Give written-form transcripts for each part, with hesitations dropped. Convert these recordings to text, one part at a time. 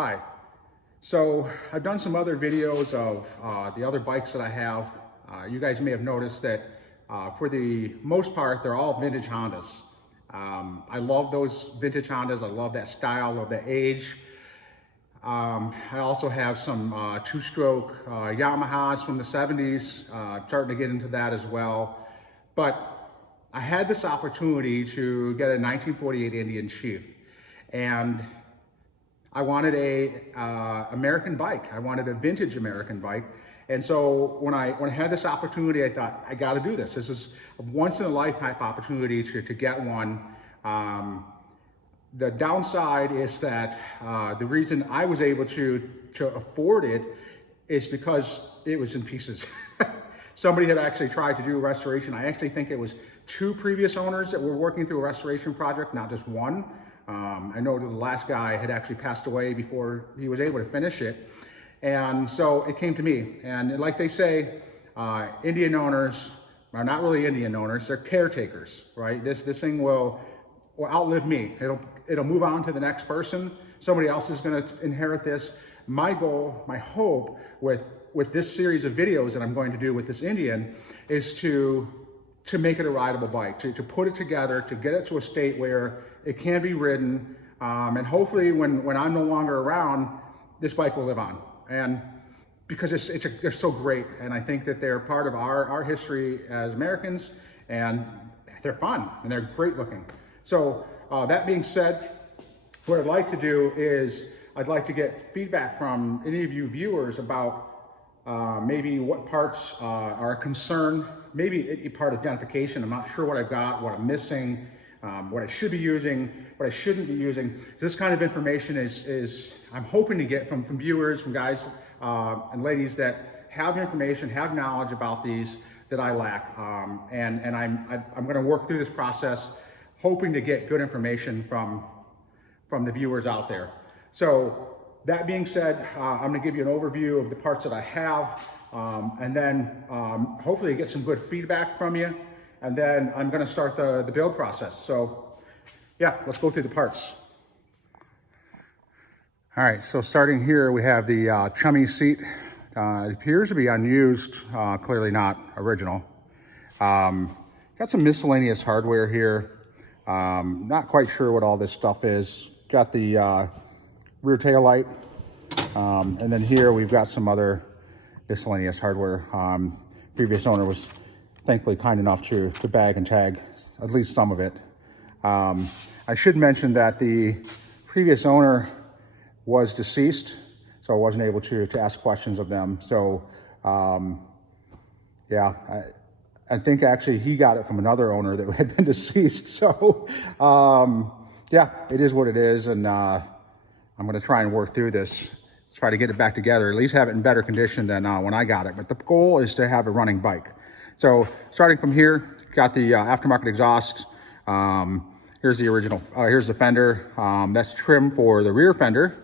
Hi. So I've done some other videos of the other bikes that I have. You guys may have noticed that for the most part, they're all vintage Hondas. I love those vintage Hondas. I love that style, love that age. I also have some two-stroke Yamahas from the 70s, starting to get into that as well. But I had this opportunity to get a 1948 Indian Chief, and I wanted a American bike. I wanted a vintage American bike. And so when I had this opportunity, I thought, I got to do this. This is a once in a lifetime opportunity to get one. The downside is that the reason I was able to afford it is because it was in pieces. Somebody had actually tried to do a restoration. I actually think it was 2 previous owners that were working through a restoration project, not just one. I know the last guy had actually passed away before he was able to finish it. And so it came to me. And like they say, Indian owners are not really Indian owners, they're caretakers, right? This thing will outlive me. It'll move on to the next person. Somebody else is gonna inherit this. My goal, my hope with this series of videos that I'm going to do with this Indian is to make it a rideable bike, to put it together, to get it to a state where it can be ridden, and hopefully when I'm no longer around, this bike will live on. And because they're so great, and I think that they're part of our history as Americans, and they're fun, and they're great looking. So that being said, what I'd like to do is I'd like to get feedback from any of you viewers about maybe what parts are a concern, maybe a part of identification. I'm not sure what I've got, what I'm missing, what I should be using, what I shouldn't be using. So this kind of information is I'm hoping to get from viewers, from guys and ladies that have information, have knowledge about these that I lack. And I'm gonna work through this process, hoping to get good information from the viewers out there. So that being said, I'm gonna give you an overview of the parts that I have, and then hopefully get some good feedback from you. And then I'm gonna start the build process. So yeah, let's go through the parts. All right, so starting here, we have the chummy seat. It appears to be unused, clearly not original. Got some miscellaneous hardware here. Not quite sure what all this stuff is. Got the rear tail light. And then here we've got some other miscellaneous hardware. Previous owner was thankfully kind enough to bag and tag at least some of it. I should mention that the previous owner was deceased, so I wasn't able to ask questions of them. So yeah, I think actually he got it from another owner that had been deceased. So yeah, it is what it is. And I'm gonna try and work through this, try to get it back together, at least have it in better condition than when I got it. But the goal is to have a running bike. So starting from here, got the aftermarket exhaust. Here's the original, here's the fender. That's trim for the rear fender.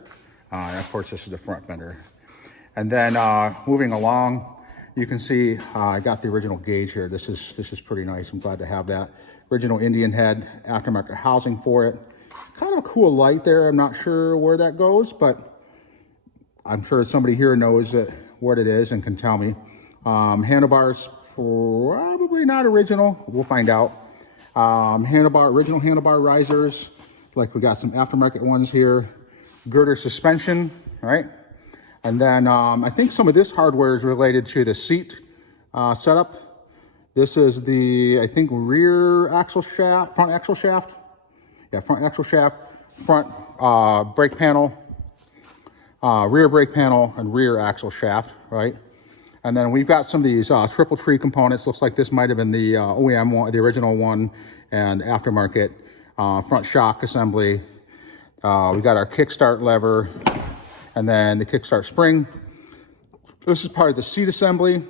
And of course, this is the front fender. And then moving along, you can see I got the original gauge here. This is pretty nice. I'm glad to have that. Original Indian head, aftermarket housing for it. Kind of a cool light there. I'm not sure where that goes, but I'm sure somebody here knows what it is and can tell me. Handlebars, probably not original. We'll find out. Original handlebar risers. Like we got some aftermarket ones here. Girder suspension, right? And then I think some of this hardware is related to the seat setup. This is the, I think, rear axle shaft, front axle shaft. Yeah, front axle shaft, front brake panel, rear brake panel, and rear axle shaft, right? And then we've got some of these triple tree components. Looks like this might have been the OEM one, the original one, and aftermarket front shock assembly. We got our kickstart lever, and then the kickstart spring. This is part of the seat assembly.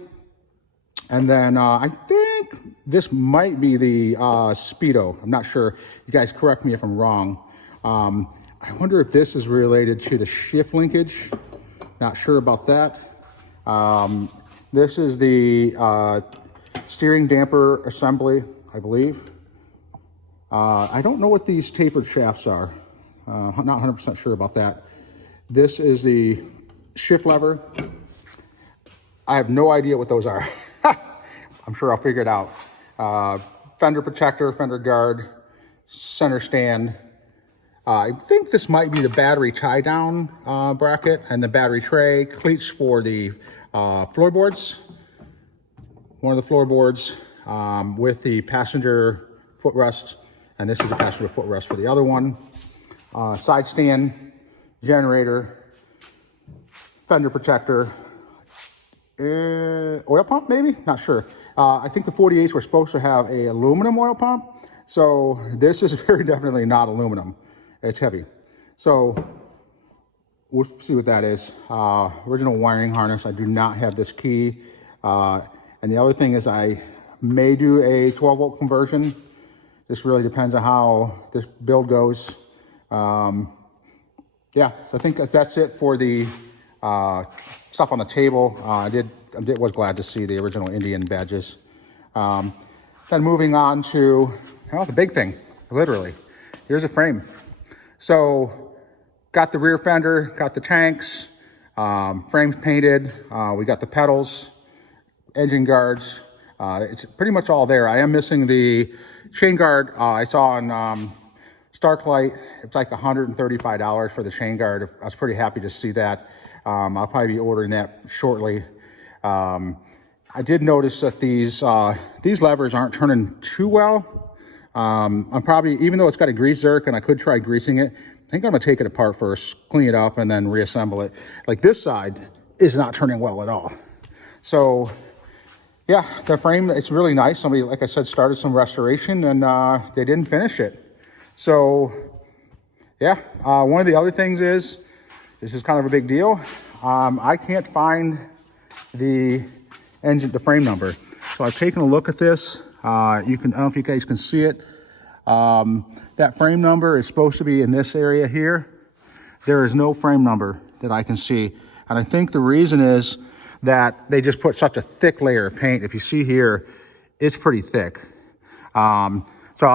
And then I think this might be the Speedo. I'm not sure. You guys correct me if I'm wrong. I wonder if this is related to the shift linkage. Not sure about that. This is the steering damper assembly, I believe. I don't know what these tapered shafts are. Not 100% sure about that. This is the shift lever. I have no idea what those are. I'm sure I'll figure it out. Fender protector, fender guard, center stand. I think this might be the battery tie-down bracket and the battery tray. Cleats for the floorboards. One of the floorboards with the passenger footrest. And this is the passenger footrest for the other one. Side stand, generator, fender protector, oil pump maybe? Not sure. I think the 48s were supposed to have a aluminum oil pump. So this is very definitely not aluminum. It's heavy. So we'll see what that is. Original wiring harness. I do not have this key. And the other thing is I may do a 12 volt conversion. This really depends on how this build goes. Yeah, so I think that's it for the stuff on the table. I was glad to see the original Indian badges. Then moving on to, well, the big thing, literally. Here's a frame. So got the rear fender, got the tanks, frames painted. We got the pedals, engine guards. It's pretty much all there. I am missing the chain guard. I saw on Starklight, it's like $135 for the chain guard. I was pretty happy to see that. I'll probably be ordering that shortly. I did notice that these levers aren't turning too well. I'm probably, even though it's got a grease zerk and I could try greasing it, I think I'm gonna take it apart first, clean it up, and then reassemble it. Like this side is not turning well at all. So yeah, the frame, it's really nice. Somebody, like I said, started some restoration and they didn't finish it. So yeah, one of the other things is, this is kind of a big deal. I can't find the frame number. So I've taken a look at this. I don't know if you guys can see it. That frame number is supposed to be in this area here. There is no frame number that I can see. And I think the reason is that they just put such a thick layer of paint. If you see here, it's pretty thick. So I'm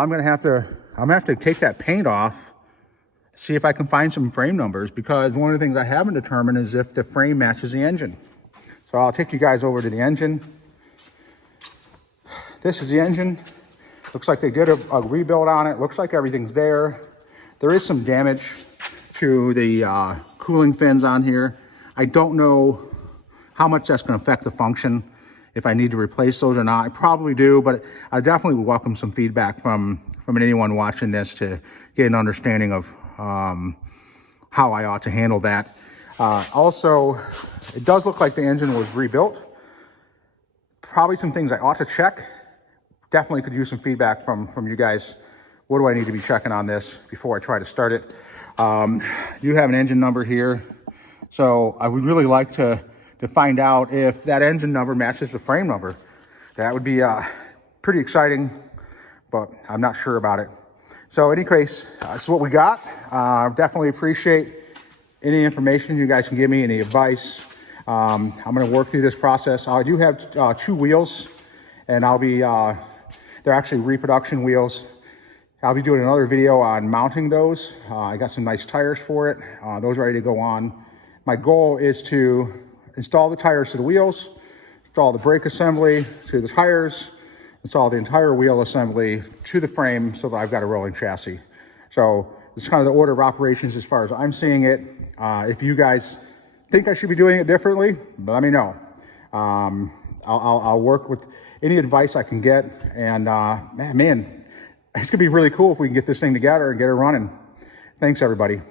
gonna have to take that paint off, see if I can find some frame numbers, because one of the things I haven't determined is if the frame matches the engine. So I'll take you guys over to the engine. This is the engine. Looks like they did a rebuild on it. Looks like everything's there. There is some damage to the cooling fins on here. I don't know how much that's going to affect the function, if I need to replace those or not. I probably do, but I definitely would welcome some feedback from anyone watching this to get an understanding of how I ought to handle that. Also, it does look like the engine was rebuilt. Probably some things I ought to check. Definitely could use some feedback from you guys. What do I need to be checking on this before I try to start it? You have an engine number here. So I would really like to find out if that engine number matches the frame number. That would be pretty exciting, but I'm not sure about it. So in any case, that's what we got. Definitely appreciate any information you guys can give me, any advice. I'm gonna work through this process. I do have 2 wheels, and I'll be, they're actually reproduction wheels. I'll be doing another video on mounting those. I got some nice tires for it. Those are ready to go on. My goal is to install the tires to the wheels, install the brake assembly to the tires, install the entire wheel assembly to the frame so that I've got a rolling chassis. So it's kind of the order of operations as far as I'm seeing it. If you guys think I should be doing it differently, let me know. I'll work with any advice I can get. And man, it's gonna be really cool if we can get this thing together and get it running. Thanks, everybody.